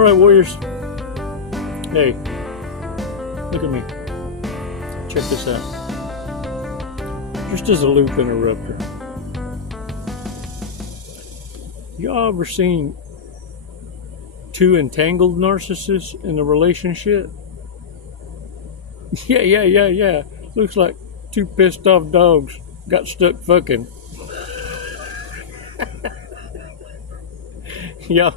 All right, warriors. Hey, look at me. Check this out. Just as a loop interrupter. Y'all ever seen two entangled narcissists in a relationship? Yeah. Looks like two pissed off dogs got stuck fucking. Yeah,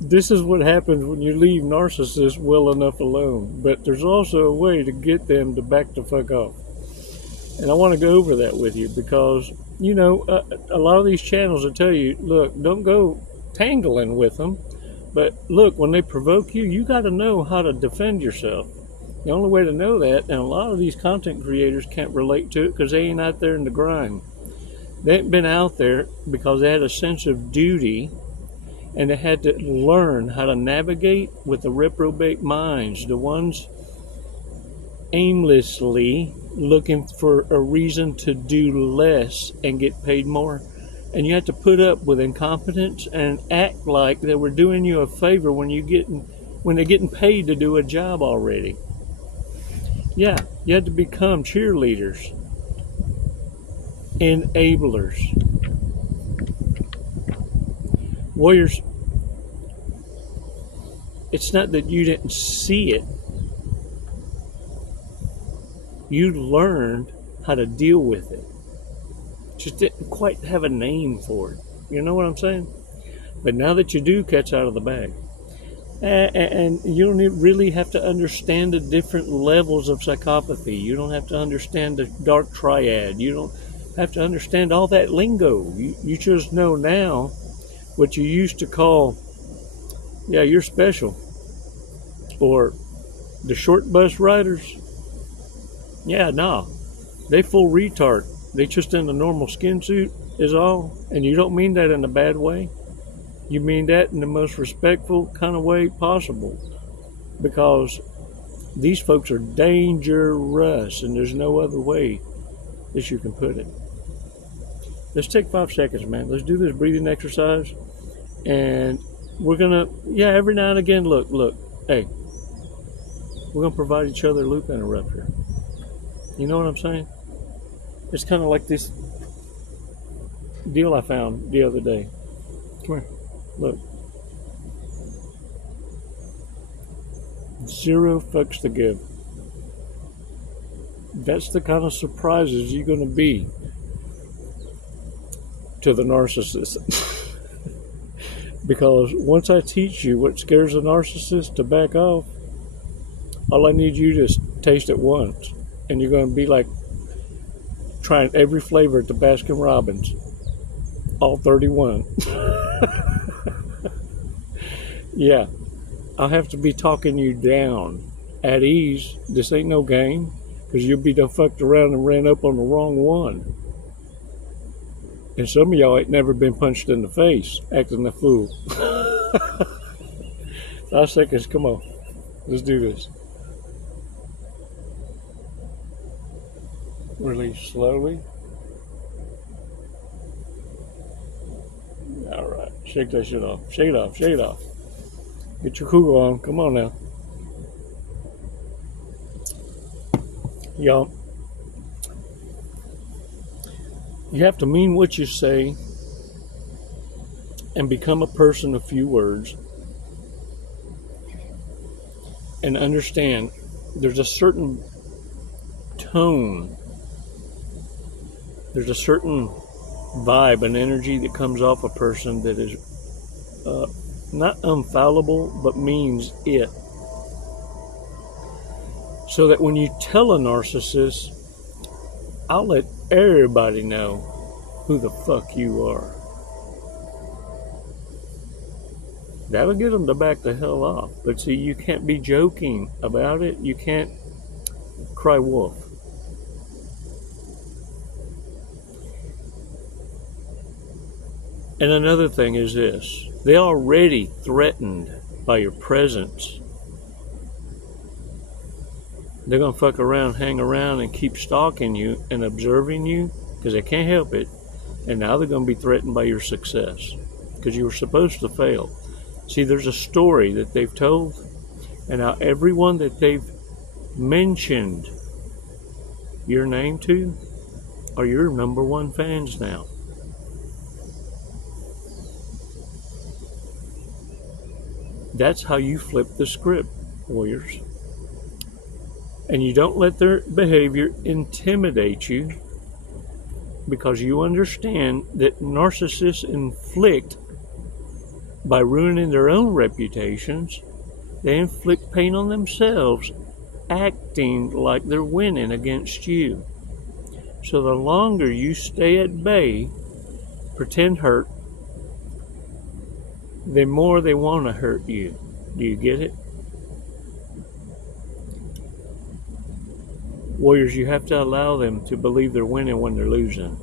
this is what happens when you leave narcissists well enough alone. But there's also a way to get them to back the fuck off. And I want to go over that with you because, you know, a lot of these channels will tell you, look, don't go tangling with them. But look, when they provoke you, you got to know how to defend yourself. The only way to know that, and a lot of these content creators can't relate to it because they ain't out there in the grind. They ain't been out there because they had a sense of duty and they had to learn how to navigate with the reprobate minds, the ones aimlessly looking for a reason to do less and get paid more. And you have to put up with incompetence and act like they were doing you a favor when they're getting paid to do a job already. Yeah, you had to become cheerleaders, enablers. Warriors, it's not that you didn't see it. You learned how to deal with it. Just didn't quite have a name for it. You know what I'm saying? But now that you do, cat's out of the bag. And you don't really have to understand the different levels of psychopathy. You don't have to understand the dark triad. You don't have to understand all that lingo. You just know now what you used to call, yeah, you're special. Or the short bus riders. Yeah, nah. They full retard. They just in a normal skin suit is all. And you don't mean that in a bad way. You mean that in the most respectful kind of way possible. Because these folks are dangerous and there's no other way that you can put it. Let's take 5 seconds, man. Let's do this breathing exercise. And we're going to, every now and again, look, hey, we're going to provide each other a loop interrupter. You know what I'm saying? It's kind of like this deal I found the other day. Come here. Look. 0 fucks to give. That's the kind of surprises you're going to be to the narcissist. Because once I teach you what scares a narcissist to back off, all I need you to taste it once. And you're going to be like trying every flavor at the Baskin Robbins. All 31. Yeah. I'll have to be talking you down at ease. This ain't no game. Because you'll be done fucked around and ran up on the wrong one. And some of y'all ain't never been punched in the face acting a fool. 5 seconds. Come on. Let's do this. Release slowly. All right. Shake that shit off. Shake it off. Shake it off. Get your cool on. Come on now. Y'all, you have to mean what you say and become a person of few words and understand there's a certain tone, there's a certain vibe and energy that comes off a person that is not infallible, but means it. So that when you tell a narcissist, I'll let everybody know who the fuck you are. That'll get them to back the hell off. But see, you can't be joking about it. You can't cry wolf. And another thing is this. They're already threatened by your presence. They're going to fuck around, hang around, and keep stalking you and observing you because they can't help it. And now they're going to be threatened by your success because you were supposed to fail. See, there's a story that they've told, and now everyone that they've mentioned your name to are your number one fans now. That's how you flip the script, warriors. And you don't let their behavior intimidate you, because you understand that narcissists inflict, by ruining their own reputations, they inflict pain on themselves, acting like they're winning against you. So the longer you stay at bay, pretend hurt, the more they want to hurt you. Do you get it? Warriors, you have to allow them to believe they're winning when they're losing.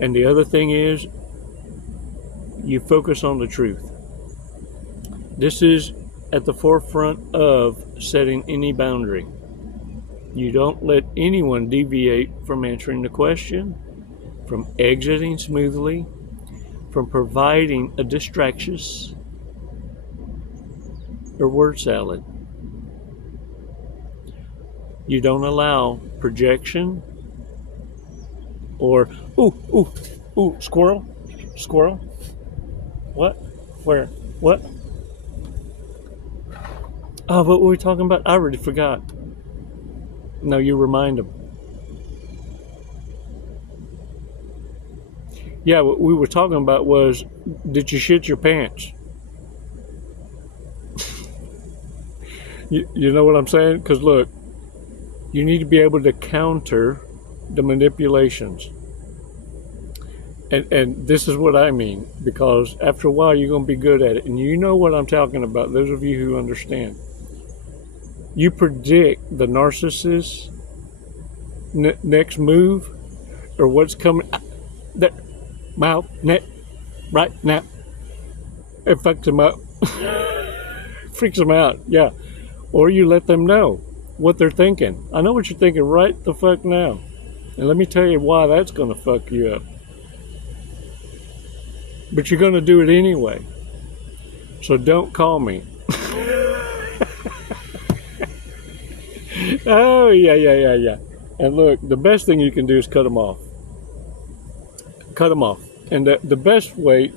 And the other thing is, you focus on the truth. This is at the forefront of setting any boundary. You don't let anyone deviate from answering the question, from exiting smoothly, from providing a distraction or word salad. You don't allow projection or, ooh, squirrel. What? Where? What? Oh, what were we talking about? I already forgot. No, you remind them. Yeah, what we were talking about was, did you shit your pants? you know what I'm saying? Because look, you need to be able to counter the manipulations. And this is what I mean, because after a while you're going to be good at it. And you know what I'm talking about, those of you who understand. You predict the narcissist's next move, or what's coming. That mouth, net, right now. It fucks them up. Freaks them out, yeah. Or you let them know what they're thinking. I know what you're thinking right the fuck now. And let me tell you why that's going to fuck you up. But you're going to do it anyway. So don't call me. Oh, yeah. And look, the best thing you can do is cut them off. Cut them off. And the best way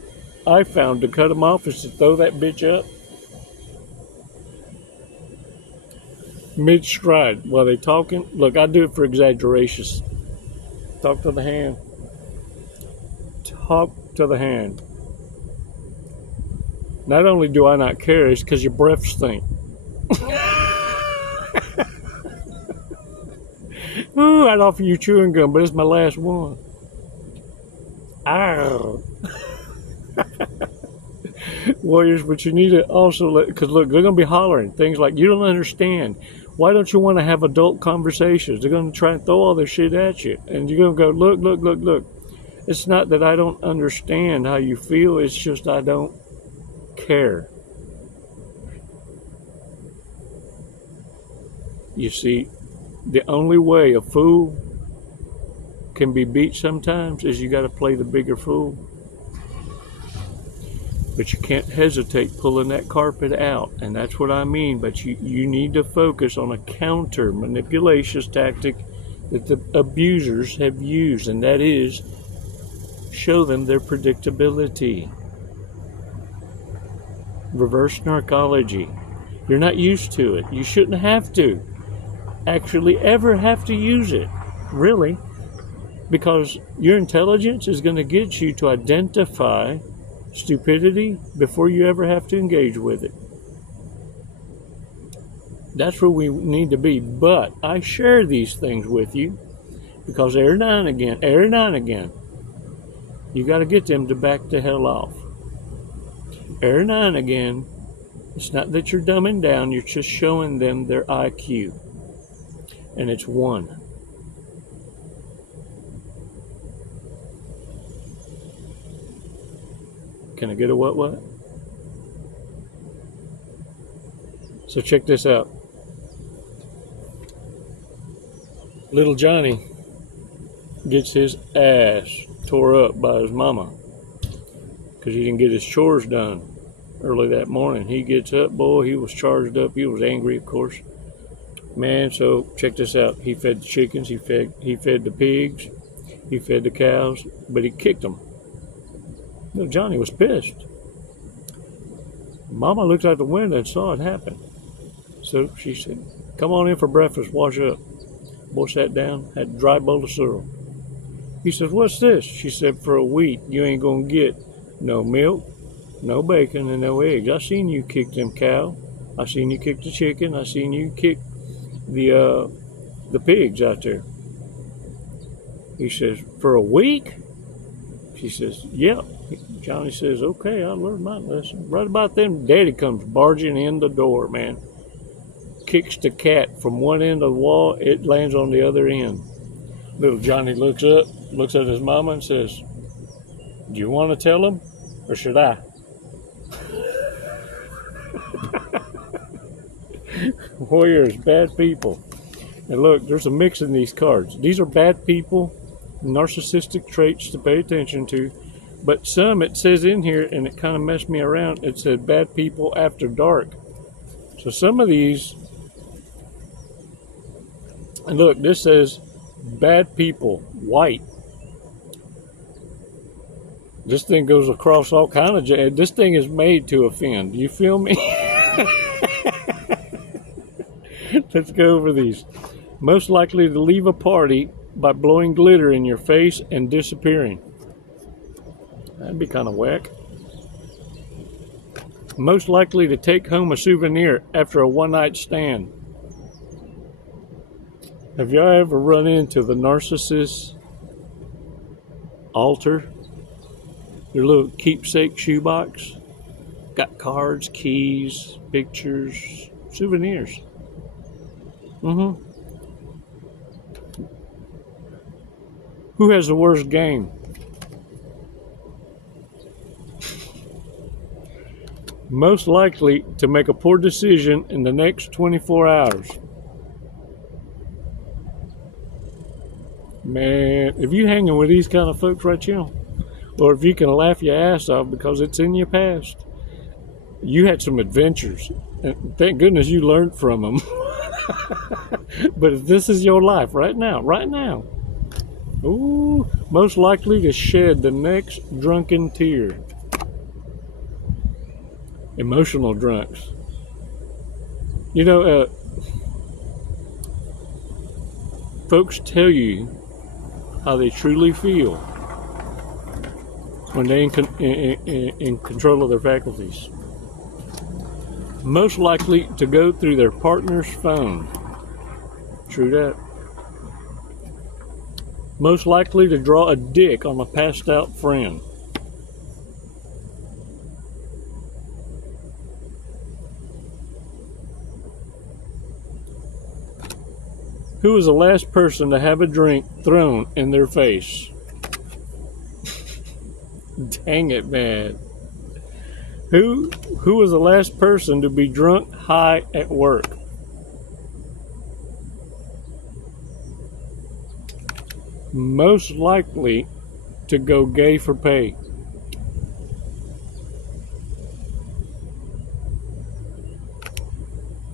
I found to cut them off is to throw that bitch up mid-stride while they're talking. Look, I do it for exaggerations. Talk to the hand. Talk to the hand. Not only do I not care, it's because your breath stink. Ooh, I'd offer you chewing gum, but it's my last one. Ow. Warriors, but you need to also let, because look, they're going to be hollering things like, you don't understand. Why don't you want to have adult conversations? They're going to try and throw all their shit at you. And you're going to go, look. It's not that I don't understand how you feel. It's just I don't care. You see, the only way a fool can be beat sometimes is you got to play the bigger fool. But you can't hesitate pulling that carpet out. And that's what I mean. But you need to focus on a counter manipulation tactic that the abusers have used. And that is, show them their predictability. Reverse narcology. You're not used to it. You shouldn't have to actually ever have to use it. Really. Because your intelligence is going to get you to identify stupidity before you ever have to engage with it. That's where we need to be. But I share these things with you because every now and again, you got to get them to back the hell off. Every now and again, it's not that you're dumbing down, you're just showing them their IQ. And it's 1. Can I get a what? So check this out. Little Johnny gets his ass tore up by his mama. because he didn't get his chores done early that morning. He gets up, boy, he was charged up. He was angry, of course. Man, so check this out. He fed the chickens, he fed the pigs, he fed the cows, but he kicked them. No, Johnny was pissed. Mama looked out the window and saw it happen. So she said, come on in for breakfast, wash up. Boy sat down, had a dry bowl of cereal. He says, what's this? She said, for a week, you ain't gonna get no milk, no bacon, and no eggs. I seen you kick them cow. I seen you kick the chicken. I seen you kick the pigs out there. He says, for a week? She says, yeah. Johnny says, okay, I learned my lesson. Right about then, Daddy comes barging in the door, man. Kicks the cat from one end of the wall, it lands on the other end. Little Johnny looks up, looks at his mama and says, do you want to tell him or should I? Warriors, bad people. And look, there's a mix in these cards. These are bad people, narcissistic traits to pay attention to. But some, it says in here, and it kind of messed me around, it said bad people after dark. So some of these, and look, this says bad people, white. This thing goes across all kind of, this thing is made to offend. You feel me? Let's go over these. Most likely to leave a party by blowing glitter in your face and disappearing. That'd be kind of whack. Most likely to take home a souvenir after a one-night stand. Have y'all ever run into the narcissist altar? Their little keepsake shoebox. Got cards, keys, pictures, souvenirs. Who has the worst game? Most likely to make a poor decision in the next 24 hours. Man, if you hanging with these kind of folks right here, or if you can laugh your ass off because it's in your past, you had some adventures. And thank goodness you learned from them. But if this is your life right now, ooh, most likely to shed the next drunken tear. Emotional drunks. You know, folks tell you how they truly feel when they're in control of their faculties. Most likely to go through their partner's phone. True that. Most likely to draw a dick on a passed out friend. Who was the last person to have a drink thrown in their face? Dang it, man. Who was the last person to be drunk high at work? Most likely to go gay for pay.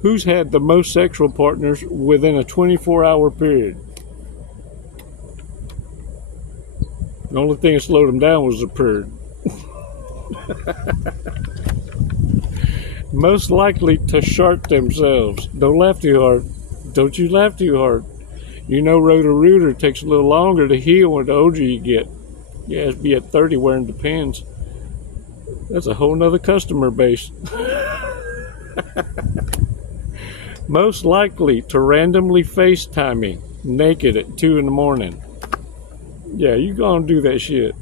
Who's had the most sexual partners within a 24-hour period? The only thing that slowed them down was the period. Most likely to shart themselves. Don't laugh too hard. Don't you laugh too hard. You know Roto-Rooter takes a little longer to heal when the older you get. Yeah, it's be at 30 wearing Depends. That's a whole nother customer base. Most likely to randomly FaceTime me naked at 2 in the morning. Yeah, you gonna do that shit.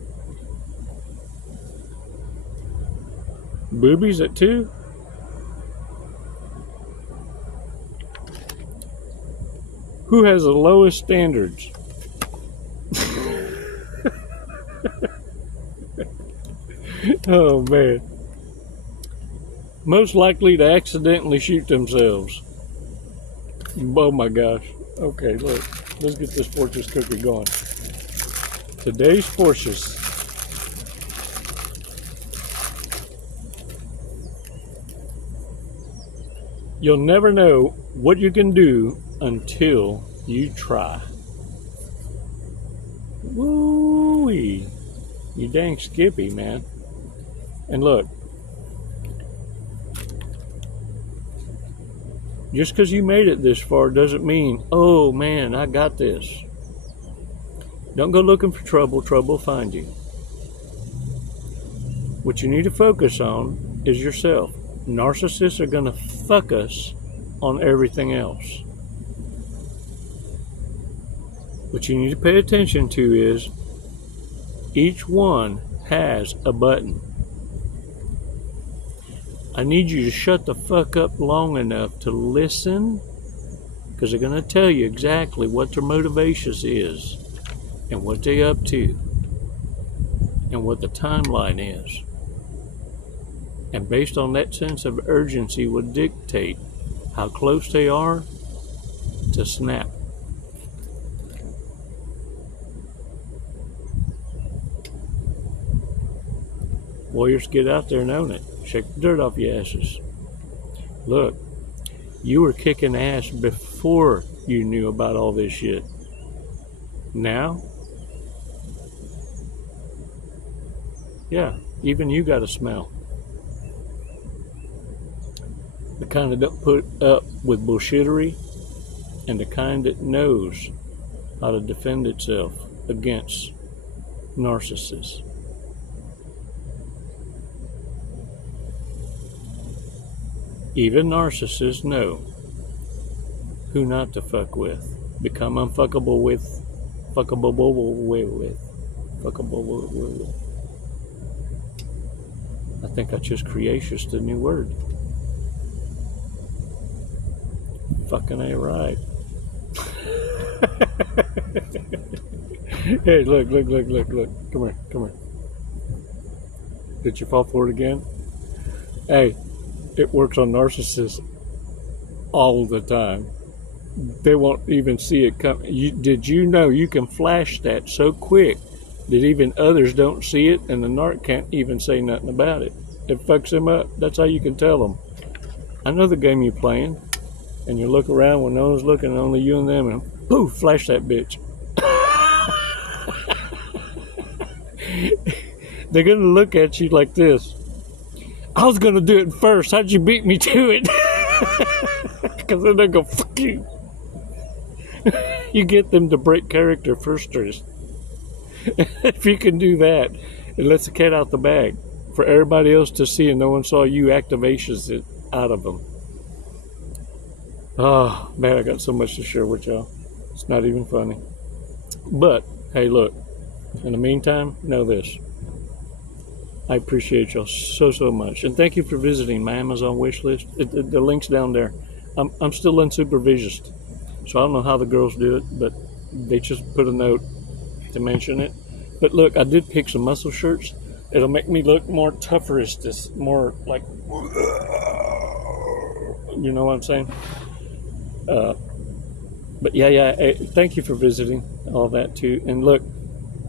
Boobies at 2? Who has the lowest standards? Oh, man. Most likely to accidentally shoot themselves. Oh, my gosh. Okay, look. Let's get this fortress cookie going. Today's fortress. You'll never know what you can do until you try. Woo-wee. You dang Skippy, man. And look, just because you made it this far doesn't mean, oh man, I got this. Don't go looking for trouble. Trouble will find you. What you need to focus on is yourself. Narcissists are going to fuck us on everything else. What you need to pay attention to is each one has a button. I need you to shut the fuck up long enough to listen, because they're going to tell you exactly what their motivations is and what they're up to and what the timeline is. And based on that sense of urgency will dictate how close they are to snap. Warriors, get out there and own it. Shake the dirt off your asses. Look, you were kicking ass before you knew about all this shit. Now, yeah, even you got a smell. The kind that don't put up with bullshittery, and the kind that knows how to defend itself against narcissists. Even narcissists know who not to fuck with. Become unfuckable with. Fuckable with. Fuckable with. I think I just created a new word. Fucking ain't right. Hey, look. Come here. Did you fall for it again? Hey, it works on narcissists all the time. They won't even see it come. Did you know you can flash that so quick that even others don't see it, and the narc can't even say nothing about it? It fucks them up. That's how you can tell them. I know the game you're playing. And you look around when no one's looking, only you and them, and poof, flash that bitch. They're going to look at you like this. I was going to do it first. How'd you beat me to it? Because then they'll go, fuck you. You get them to break character first. If you can do that, it lets the cat out the bag for everybody else to see, and no one saw you activations it out of them. Oh, man, I got so much to share with y'all. It's not even funny. But, hey, look. In the meantime, know this. I appreciate y'all so much. And thank you for visiting my Amazon wish list. The link's down there. I'm still unsupervised. So I don't know how the girls do it, but they just put a note to mention it. But look, I did pick some muscle shirts. It'll make me look more tougherist, more like, you know what I'm saying? But yeah, thank you for visiting, all that too. And look,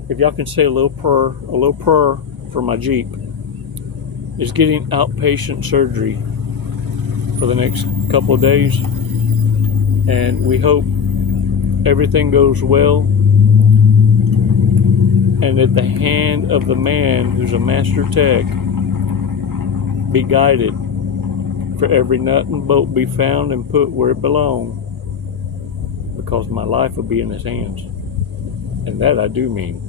if y'all can say a little prayer for my Jeep. Is getting outpatient surgery for the next couple of days, and we hope everything goes well, and at the hand of the man who's a master tech be guided, for every nut and bolt be found and put where it belongs, because my life will be in his hands, and that I do mean.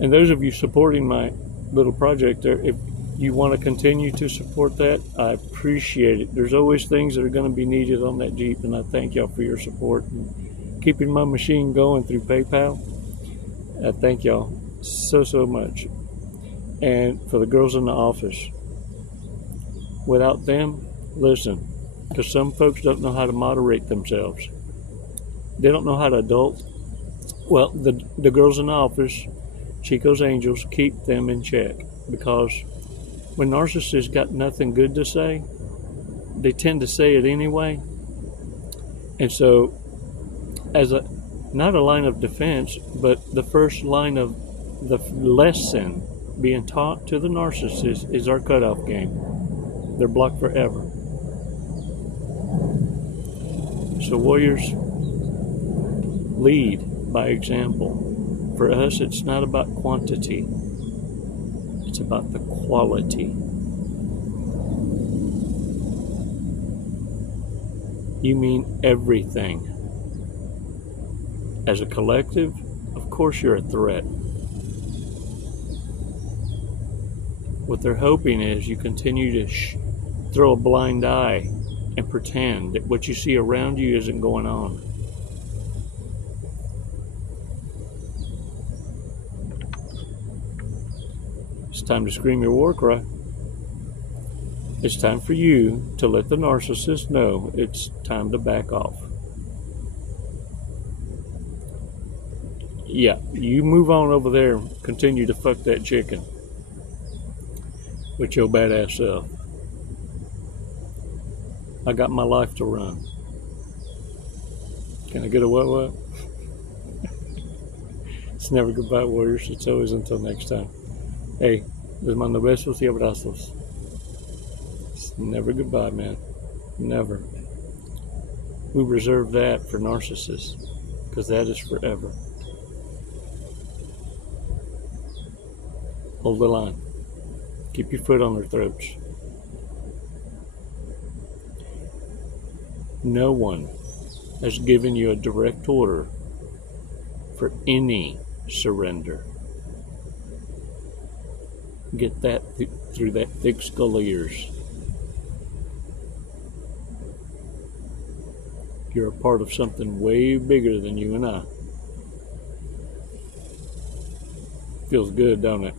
And those of you supporting my little project there, if you want to continue to support that, I appreciate it. There's always things that are going to be needed on that Jeep, and I thank y'all for your support and keeping my machine going through PayPal. I thank y'all so much. And for the girls in the office, without them, listen, because some folks don't know how to moderate themselves. They don't know how to adult. Well, the girls in the office, Chico's Angels, keep them in check, because when narcissists got nothing good to say, they tend to say it anyway. And so, as not a line of defense, but the first line of the lesson being taught to the narcissist is our cutoff game. They're blocked forever. So warriors, lead by example. For us, it's not about quantity. It's about the quality. You mean everything. As a collective, of course you're a threat. What they're hoping is you continue to throw a blind eye and pretend that what you see around you isn't going on. It's time to scream your war cry. It's time for you to let the narcissist know it's time to back off. Yeah, you move on over there, continue to fuck that chicken with your badass self. I got my life to run. Can I get a what? It's never goodbye, warriors. It's always until next time. Hey, les mando besos y abrazos. It's never goodbye, man. Never. We reserve that for narcissists, because that is forever. Hold the line. Keep your foot on their throats. No one has given you a direct order for any surrender. Get that through that thick skull of yours. You're a part of something way bigger than you and I. Feels good, don't it?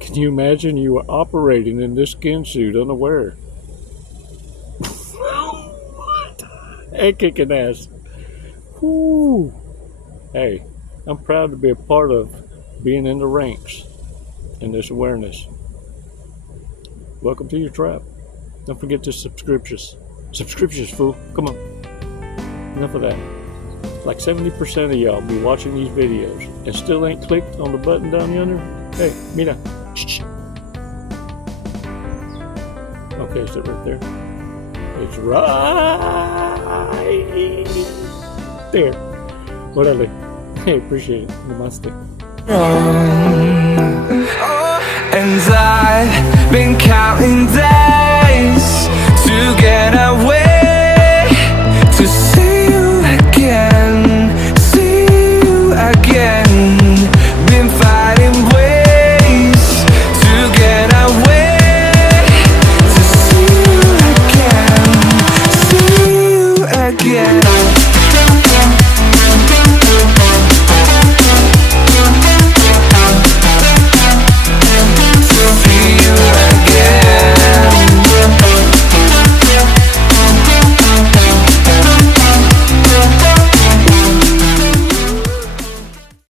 Can you imagine you were operating in this skin suit unaware? What? And kicking ass. Whoo. Hey, I'm proud to be a part of being in the ranks in this awareness. Welcome to your tribe. Don't forget to subscriptions. Subscriptions, fool. Come on. Enough of that. Like 70% of y'all be watching these videos and still ain't clicked on the button down yonder. Hey, mira. Okay, is it right there? It's right there. Whatever. Hey, appreciate it. Namaste. And I've been counting days to get away, to see you again, see you again. Been fighting ways to get away, to see you again, see you again.